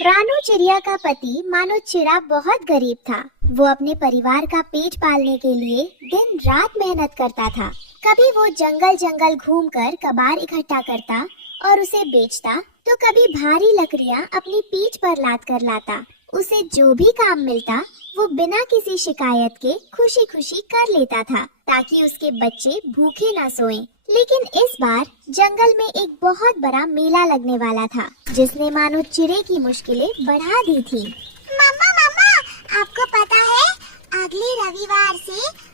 रानू चिड़िया का पति मानो चिड़ा बहुत गरीब था। वो अपने परिवार का पेट पालने के लिए दिन रात मेहनत करता था। कभी वो जंगल जंगल घूमकर कबार इकट्ठा करता और उसे बेचता, तो कभी भारी लकड़ियाँ अपनी पीठ पर लाद कर लाता। उसे जो भी काम मिलता वो बिना किसी शिकायत के खुशी खुशी कर लेता था, ताकि उसके बच्चे भूखे ना सोएं। लेकिन इस बार जंगल में एक बहुत बड़ा मेला लगने वाला था, जिसने मानो चिड़े की मुश्किलें बढ़ा दी थी। मम्मा मम्मा, आपको पता है अगले रविवार से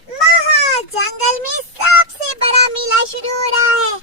जंगल में सबसे बड़ा मेला शुरू हो रहा है।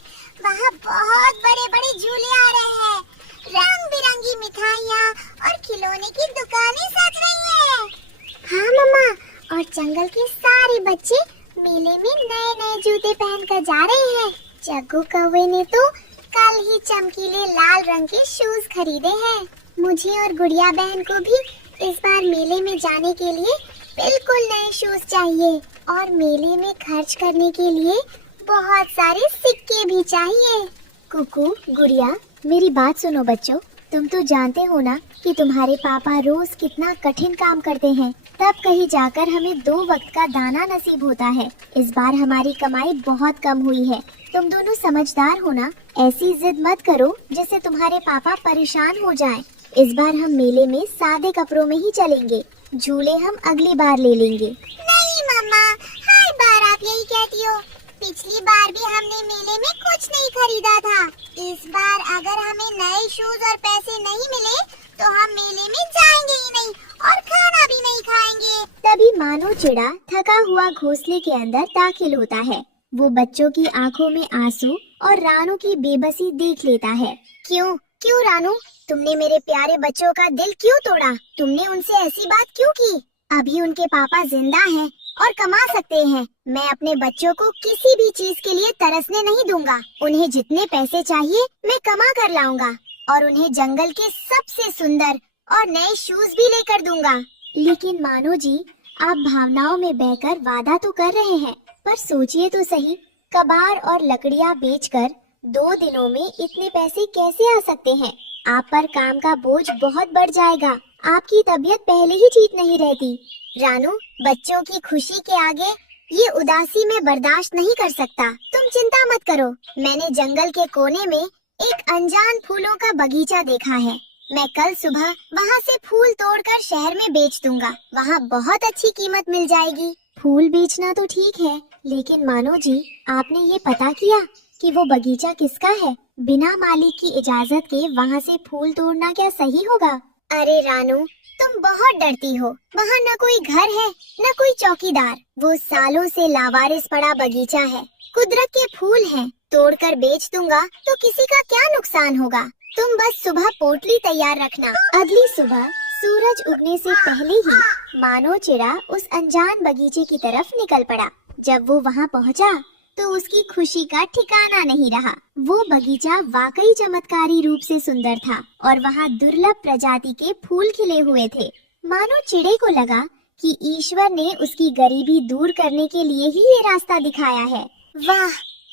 वहाँ बहुत बड़े बड़े झूले आ रहे हैं, रंग बिरंगी मिठाइयाँ और खिलौने की दुकानें सज रही हैं। हाँ मम्मा, और जंगल के सारे बच्चे मेले में नए नए जूते पहनकर जा रहे हैं। जग्गू कौवे ने तो कल ही चमकीले लाल रंग के शूज खरीदे हैं। मुझे और गुड़िया बहन को भी इस बार मेले में जाने के लिए बिल्कुल नए शूज चाहिए, और मेले में खर्च करने के लिए बहुत सारे सिक्के भी चाहिए। कुकू, गुड़िया, मेरी बात सुनो बच्चों। तुम तो जानते हो ना कि तुम्हारे पापा रोज कितना कठिन काम करते हैं, तब कहीं जाकर हमें 2 वक्त का दाना नसीब होता है। इस बार हमारी कमाई बहुत कम हुई है। तुम दोनों समझदार हो ना, ऐसी जिद मत करो जिससे तुम्हारे पापा परेशान हो जाएं। इस बार हम मेले में सादे कपड़ों में ही चलेंगे, झूले हम अगली बार ले लेंगे। नहीं मम्मा, हर बार आप यही कहती हो। पिछली बार भी हमने मेले में कुछ नहीं खरीदा था। इस बार अगर हमें नए शूज और पैसे नहीं मिले तो हम मेले में जाएंगे ही नहीं और खाना भी नहीं खाएंगे। तभी मानो चिड़ा थका हुआ घोंसले के अंदर दाखिल होता है। वो बच्चों की आंखों में आंसू और रानू की बेबसी देख लेता है। क्यों क्यों रानू, तुमने मेरे प्यारे बच्चों का दिल क्यों तोड़ा? तुमने उनसे ऐसी बात क्यों की? अभी उनके पापा जिंदा हैं और कमा सकते हैं। मैं अपने बच्चों को किसी भी चीज के लिए तरसने नहीं दूंगा। उन्हें जितने पैसे चाहिए मैं कमा कर लाऊंगा और उन्हें जंगल के सबसे सुंदर और नए शूज भी लेकर दूंगा। लेकिन मानो जी, आप भावनाओं में बहकर वादा तो कर रहे हैं, पर सोचिए तो सही, कबार और लकड़ियाँ बेचकर 2 दिनों में इतने पैसे कैसे आ सकते हैं? आप पर काम का बोझ बहुत बढ़ जाएगा। आपकी तबीयत पहले ही ठीक नहीं रहती। रानू, बच्चों की खुशी के आगे ये उदासी में बर्दाश्त नहीं कर सकता। तुम चिंता मत करो। मैंने जंगल के कोने में एक अनजान फूलों का बगीचा देखा है। मैं कल सुबह वहाँ से फूल तोड़कर शहर में बेच दूंगा। वहाँ बहुत अच्छी कीमत मिल जाएगी। फूल बेचना तो ठीक है, लेकिन मानो जी, आपने ये पता किया कि वो बगीचा किसका है? बिना मालिक की इजाजत के वहाँ से फूल तोड़ना क्या सही होगा? अरे रानू, तुम बहुत डरती हो। वहाँ न कोई घर है न कोई चौकीदार। वो सालों से लावारिस पड़ा बगीचा है। कुदरत के फूल हैं। तोड़कर बेच दूंगा तो किसी का क्या नुकसान होगा? तुम बस सुबह पोटली तैयार रखना। अगली सुबह सूरज उगने से पहले ही मानो चिड़ा उस अनजान बगीचे की तरफ निकल पड़ा। जब वो वहाँ पहुँचा तो उसकी खुशी का ठिकाना नहीं रहा। वो बगीचा वाकई चमत्कारी रूप से सुंदर था और वहाँ दुर्लभ प्रजाति के फूल खिले हुए थे। मानो चिड़े को लगा कि ईश्वर ने उसकी गरीबी दूर करने के लिए ही ये रास्ता दिखाया है। वाह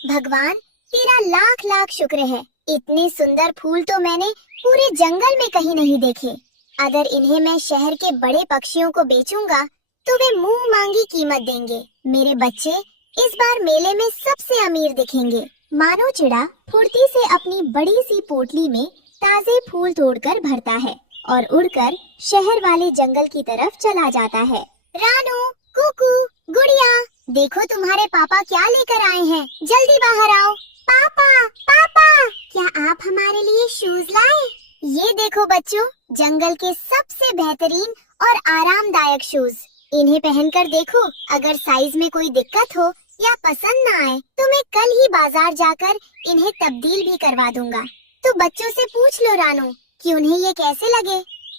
भगवान, तेरा लाख लाख शुक्र है। इतने सुंदर फूल तो मैंने पूरे जंगल में कहीं नहीं देखे। अगर इन्हें मैं शहर के बड़े पक्षियों को बेचूंगा तो वे मुंह मांगी कीमत देंगे। मेरे बच्चे इस बार मेले में सबसे अमीर दिखेंगे। मानो चिड़ा फुर्ती से अपनी बड़ी सी पोटली में ताजे फूल तोड़कर भरता है और उड़कर शहर वाले जंगल की तरफ चला जाता है। रानू, कुकू, गुड़िया, देखो तुम्हारे पापा क्या लेकर आए हैं। जल्दी बाहर आओ। पापा, पापा, क्या आप हमारे लिए शूज लाए? ये देखो बच्चों, जंगल के सबसे बेहतरीन और आरामदायक शूज। इन्हें पहनकर देखो। अगर साइज में कोई दिक्कत हो या पसंद न आए तो मैं कल ही बाजार जाकर इन्हें तब्दील भी करवा दूंगा। तो बच्चों से पूछ लो रानू कि उन्हें ये कैसे लगे।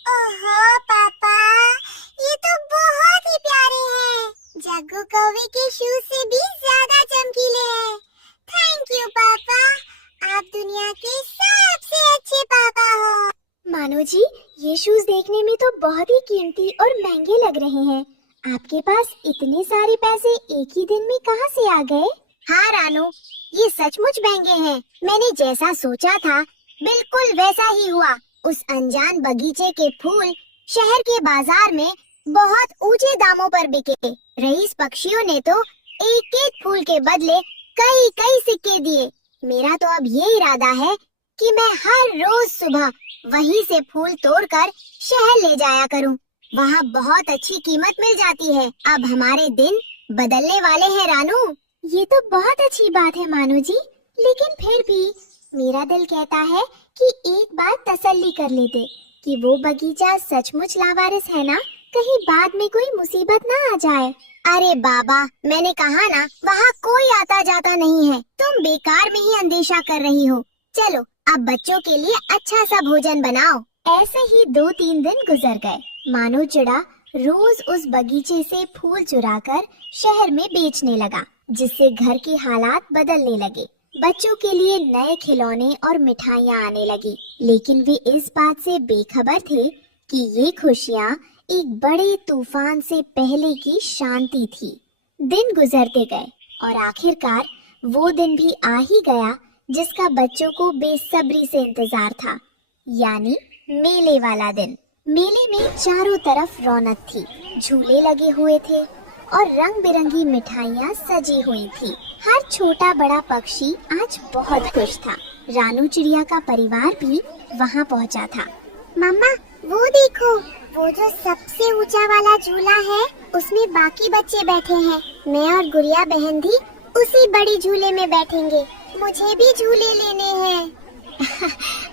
ओहो पापा, ये तो बहुत ही प्यारे हैं। जग्गू कौवे के शूज से भी ज्यादा चमकीले हैं। थैंक यू पापा, आप दुनिया के सबसे अच्छे पापा हो। मानो जी, ये शूज देखने में तो बहुत ही कीमती और महंगे लग रहे हैं। आपके पास इतने सारे पैसे एक ही दिन में कहाँ से आ गए? हाँ रानू, ये सचमुच महंगे हैं। मैंने जैसा सोचा था बिल्कुल वैसा ही हुआ। उस अनजान बगीचे के फूल शहर के बाजार में बहुत ऊंचे दामों पर बिके। रईस पक्षियों ने तो एक एक फूल के बदले कई कई सिक्के दिए। मेरा तो अब ये इरादा है कि मैं हर रोज सुबह वहीं से फूल तोड़कर शहर ले जाया करूं। वहाँ बहुत अच्छी कीमत मिल जाती है। अब हमारे दिन बदलने वाले हैं रानू। ये तो बहुत अच्छी बात है मानू जी, लेकिन फिर भी मेरा दिल कहता है कि एक बार तसल्ली कर लेते कि वो बगीचा सचमुच लावारिस है ना, कहीं बाद में कोई मुसीबत ना आ जाए। अरे बाबा, मैंने कहा ना वहाँ कोई आता जाता नहीं है। तुम बेकार में ही अंदेशा कर रही हो। चलो अब बच्चों के लिए अच्छा सा भोजन बनाओ। ऐसे ही 2-3 दिन गुजर गए। मानो चिड़ा रोज उस बगीचे से फूल चुराकर शहर में बेचने लगा, जिससे घर के हालात बदलने लगे। बच्चों के लिए नए खिलौने और मिठाइयाँ आने लगी, लेकिन वे इस बात से बेखबर थे कि ये खुशियाँ एक बड़े तूफान से पहले की शांति थी। दिन गुजरते गए और आखिरकार वो दिन भी आ ही गया जिसका बच्चों को बेसब्री से इंतजार था, यानी मेले वाला दिन। मेले में चारों तरफ रौनक थी, झूले लगे हुए थे और रंग बिरंगी मिठाइयाँ सजी हुई थी। हर छोटा बड़ा पक्षी आज बहुत खुश था। रानू चिड़िया का परिवार भी वहाँ पहुँचा था। मम्मा, वो देखो, वो जो सबसे ऊंचा वाला झूला है उसमें बाकी बच्चे बैठे हैं। मैं और गुड़िया बहन भी उसी बड़ी झूले में बैठेंगे। मुझे भी झूले लेने हैं।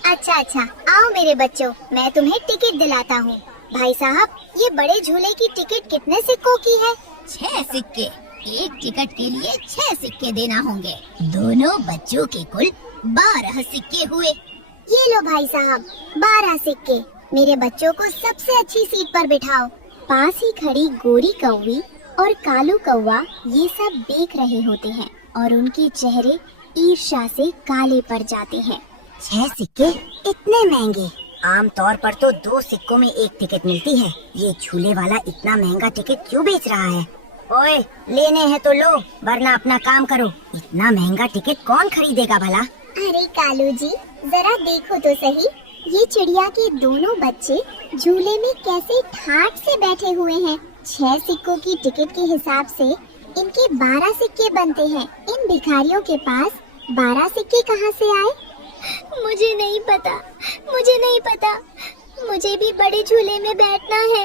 अच्छा, आओ मेरे बच्चों, मैं तुम्हें टिकट दिलाता हूँ। भाई साहब, ये बड़े झूले की टिकट कितने सिक्कों की है? 6 सिक्के। एक टिकट के लिए 6 सिक्के देना होंगे। दोनों बच्चों के कुल 12 सिक्के हुए। ये लो भाई साहब, 12 सिक्के। मेरे बच्चों को सबसे अच्छी सीट पर बिठाओ। पास ही खड़ी गोरी कौवी और कालू कौवा ये सब देख रहे होते हैं और उनके चेहरे ईर्ष्या से काले पड़ जाते हैं। 6 सिक्के इतने महंगे? आम तौर पर तो 2 सिक्कों में एक टिकट मिलती है। ये झूले वाला इतना महंगा टिकट क्यों बेच रहा है? ओए, लेने हैं तो लो, वरना अपना काम करो। इतना महंगा टिकट कौन खरीदेगा भला? अरे कालू जी, जरा देखो तो सही, ये चिड़िया के दोनों बच्चे झूले में कैसे ठाठ से बैठे हुए हैं। 6 सिक्कों की टिकट के हिसाब से इनके 12 सिक्के बनते हैं। इन भिखारियों के पास 12 सिक्के कहाँ से आए? मुझे नहीं पता। मुझे भी बड़े झूले में बैठना है।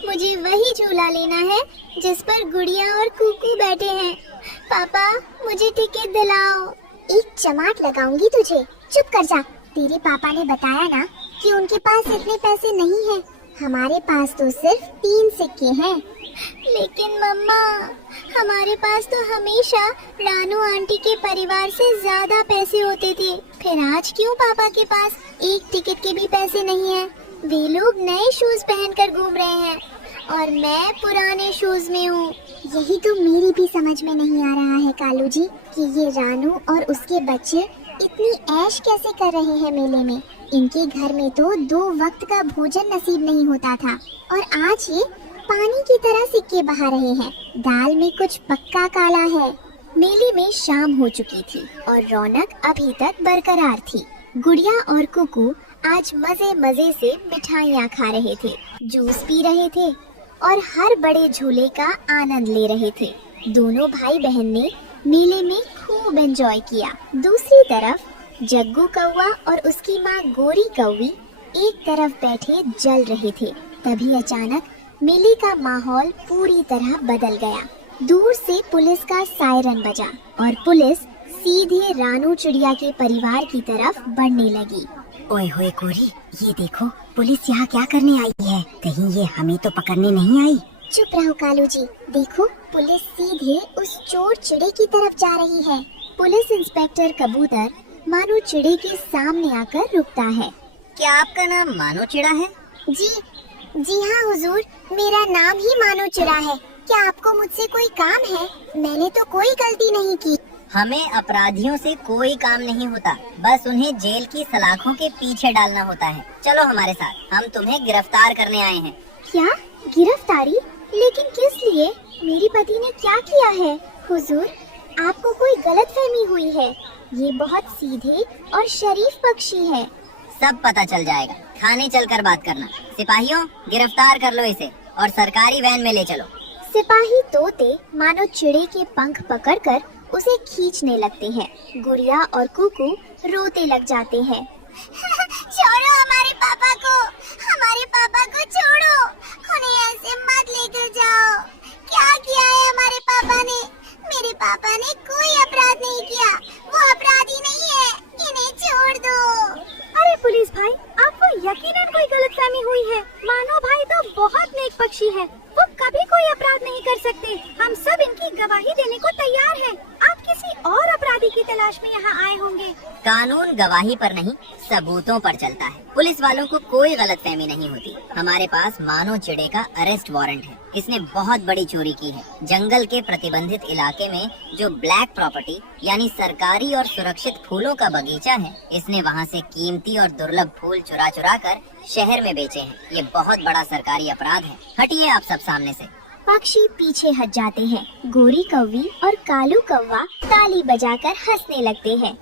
मुझे वही झूला लेना है जिस पर गुड़िया और कुकू बैठे हैं। पापा, मुझे टिकट दिलाओ। एक चमाट लगाऊंगी तुझे। चुप कर जा। तेरे पापा ने बताया ना कि उनके पास इतने पैसे नहीं हैं। हमारे पास तो सिर्फ 3 सिक्के हैं। लेकिन मम्मा, हमारे पास तो हमेशा रानू आंटी के परिवार से ज्यादा पैसे होते थे। फिर आज क्यों पापा के पास एक टिकट के भी पैसे नहीं हैं? वे लोग नए शूज पहनकर घूम रहे हैं और मैं पुराने शूज में हूँ। यही तो मेरी भी समझ में नहीं आ रहा है कालू जी कि ये रानू और उसके बच्चे इतनी ऐश कैसे कर रहे हैं मेले में। इनके घर में तो 2 वक्त का भोजन नसीब नहीं होता था और आज ये पानी की तरह सिक्के बहा रहे हैं। दाल में कुछ पक्का काला है। मेले में शाम हो चुकी थी और रौनक अभी तक बरकरार थी। गुड़िया और कुकू आज मजे मजे से मिठाइयाँ खा रहे थे, जूस पी रहे थे और हर बड़े झूले का आनंद ले रहे थे। दोनों भाई बहन ने मेले में खूब एंजॉय किया। दूसरी तरफ जग्गू कौवा और उसकी माँ गोरी कौवी एक तरफ बैठे जल रहे थे। तभी अचानक मेले का माहौल पूरी तरह बदल गया। दूर से पुलिस का सायरन बजा और पुलिस सीधे रानू चिड़िया के परिवार की तरफ बढ़ने लगी। ओए होए गोरी, ये देखो, पुलिस यहाँ क्या करने आई है? कहीं ये हमें तो पकड़ने नहीं आई? चुप रहो कालू जी। देखो, पुलिस सीधे उस चोर चिड़े की तरफ जा रही है। पुलिस इंस्पेक्टर कबूतर मानो चिड़े के सामने आकर रुकता है। क्या आपका नाम मानो चिड़ा है? जी हाँ हुजूर, मेरा नाम ही मानो चिड़ा है। क्या आपको मुझसे कोई काम है? मैंने तो कोई गलती नहीं की। हमें अपराधियों से कोई काम नहीं होता, बस उन्हें जेल की सलाखों के पीछे डालना होता है। चलो हमारे साथ, हम तुम्हें गिरफ्तार करने आए हैं। क्या गिरफ्तारी? लेकिन किस लिए? मेरे पति ने क्या किया है? हुजूर, आपको कोई गलतफहमी हुई है। ये बहुत सीधे और शरीफ पक्षी है। सब पता चल जाएगा। थाने चलकर बात करना। सिपाहियों, गिरफ्तार कर लो इसे और सरकारी वैन में ले चलो। सिपाही तोते मानो चिड़े के पंख पकड़कर उसे खींचने लगते हैं। गुड़िया और कुकू रोते लग जाते हैं। छोड़ो हमारे पापा को छोड़ो, उन्हें ऐसे मत लेकर जाओ। क्या किया है हमारे पापा ने? मेरे पापा ने कोई अपराध नहीं किया, वो अपराधी नहीं है, इन्हें छोड़ दो। अरे पुलिस भाई, आपको यकीनन कोई गलतफहमी हुई है। मानो भाई तो बहुत नेक पक्षी है, वो कभी कोई अपराध नहीं कर सकते। हम सब इनकी गवाही देने को तैयार हैं। आप किसी और अपराधी की तलाश में यहाँ आए होंगे। कानून गवाही पर नहीं, सबूतों पर चलता है। पुलिस वालों को कोई गलतफहमी नहीं होती। हमारे पास मानो चिड़े का अरेस्ट वारंट है। इसने बहुत बड़ी चोरी की है। जंगल के प्रतिबंधित इलाके में जो ब्लैक प्रॉपर्टी यानी सरकारी और सुरक्षित फूलों का बगीचा है, इसने वहाँ से कीमती और दुर्लभ फूल चुरा चुरा कर शहर में बेचे हैं। ये बहुत बड़ा सरकारी अपराध है। हटिए आप सब सामने से। पक्षी पीछे हट जाते हैं। गोरी कौवी और कालू कौवा ताली बजाकर हंसने लगते हैं।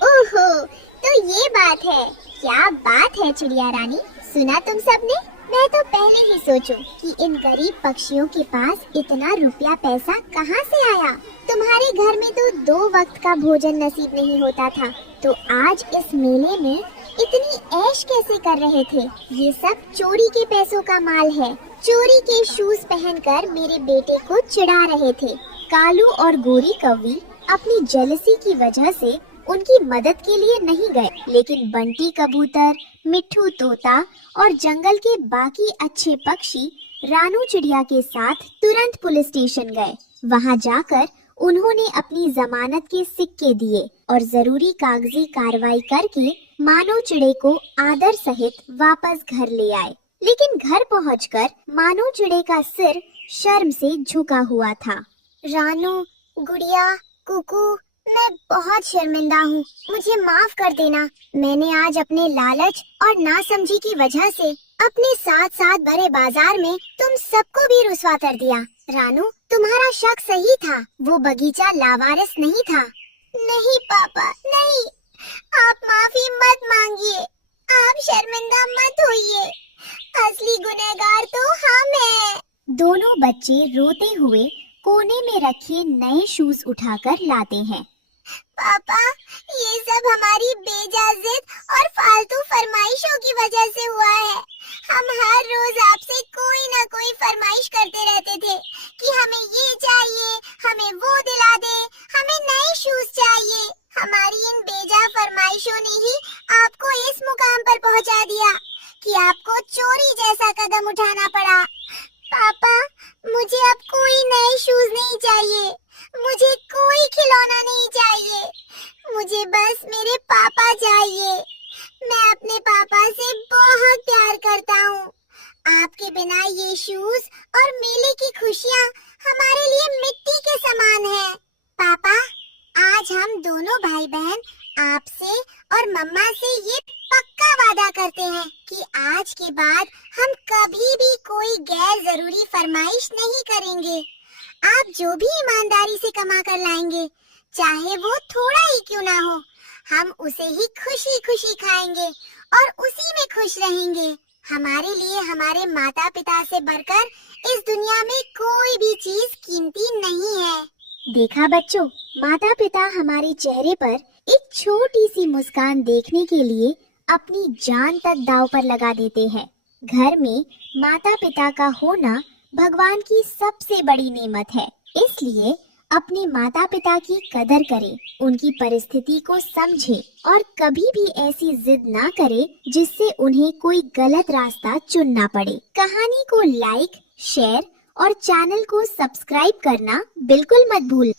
ओहो, तो ये बात है। क्या बात है चिड़िया रानी, सुना तुम सबने? मैं तो पहले ही सोचूं कि इन गरीब पक्षियों के पास इतना रुपया पैसा कहाँ से आया। तुम्हारे घर में तो 2 वक्त का भोजन नसीब नहीं होता था, तो आज इस मेले में इतनी ऐश कैसे कर रहे थे? ये सब चोरी के पैसों का माल है। चोरी के शूज पहनकर मेरे बेटे को चिढ़ा रहे थे। कालू और गोरी कौवी अपनी जेलसी की वजह से उनकी मदद के लिए नहीं गए, लेकिन बंटी कबूतर, मिट्ठू तोता और जंगल के बाकी अच्छे पक्षी रानू चिड़िया के साथ तुरंत पुलिस स्टेशन गए। वहां जाकर उन्होंने अपनी जमानत के सिक्के दिए और जरूरी कागजी कार्रवाई करके मानो चिड़े को आदर सहित वापस घर ले आए। लेकिन घर पहुंचकर मानो चिड़े का सिर शर्म से झुका हुआ था। रानू, गुड़िया, कुकू, मैं बहुत शर्मिंदा हूँ, मुझे माफ कर देना। मैंने आज अपने लालच और नासमझी की वजह से अपने साथ साथ भरे बाजार में तुम सबको भी रुसवा कर दिया। रानू, तुम्हारा शक सही था, वो बगीचा लावारिस नहीं था। नहीं पापा, नहीं, आप माफी मत मांगिए, आप शर्मिंदा मत होइए, असली गुनहगार तो हम हैं। दोनों बच्चे रोते हुए कोने में रखे नए शूज उठाकर लाते हैं। पापा, ये सब हमारी बेइज्जत और फालतू फरमाइशों की वजह से हुआ है। हम हर रोज आपसे कोई न कोई फरमाइश करते रहते थे कि हमें ये चाहिए, हमें वो दिला दे, हमें नए शूज चाहिए। हमारी इन बेजा फरमाइशों ने ही आपको इस मुकाम पर पहुंचा दिया कि आपको चोरी जैसा कदम उठाना पड़ा। पापा, मुझे अब कोई नए शूज नहीं चाहिए, मुझे कोई खिलौना नहीं चाहिए, मुझे बस मेरे पापा चाहिए। मैं अपने पापा से बहुत प्यार करता हूँ। आपके बिना ये शूज और मेले की खुशियाँ हमारे लिए मिट्टी के समान है। पापा, आज हम दोनों भाई बहन आपसे और मम्मा से ये पक्का वादा करते हैं कि आज के बाद हम कभी भी कोई गैर जरूरी फरमाइश नहीं करेंगे। आप जो भी ईमानदारी से कमा कर लाएंगे, चाहे वो थोड़ा ही क्यों ना हो, हम उसे ही खुशी खुशी खाएंगे और उसी में खुश रहेंगे। हमारे लिए हमारे माता पिता से बढ़कर इस दुनिया में कोई भी चीज कीमती नहीं है। देखा बच्चों, माता पिता हमारे चेहरे पर एक छोटी सी मुस्कान देखने के लिए अपनी जान तक दांव पर लगा देते हैं। घर में माता पिता का होना भगवान की सबसे बड़ी नेमत है, इसलिए अपने माता पिता की कदर करें, उनकी परिस्थिति को समझें और कभी भी ऐसी जिद ना करें जिससे उन्हें कोई गलत रास्ता चुनना पड़े। कहानी को लाइक, शेयर और चैनल को सब्सक्राइब करना बिल्कुल मत भूल।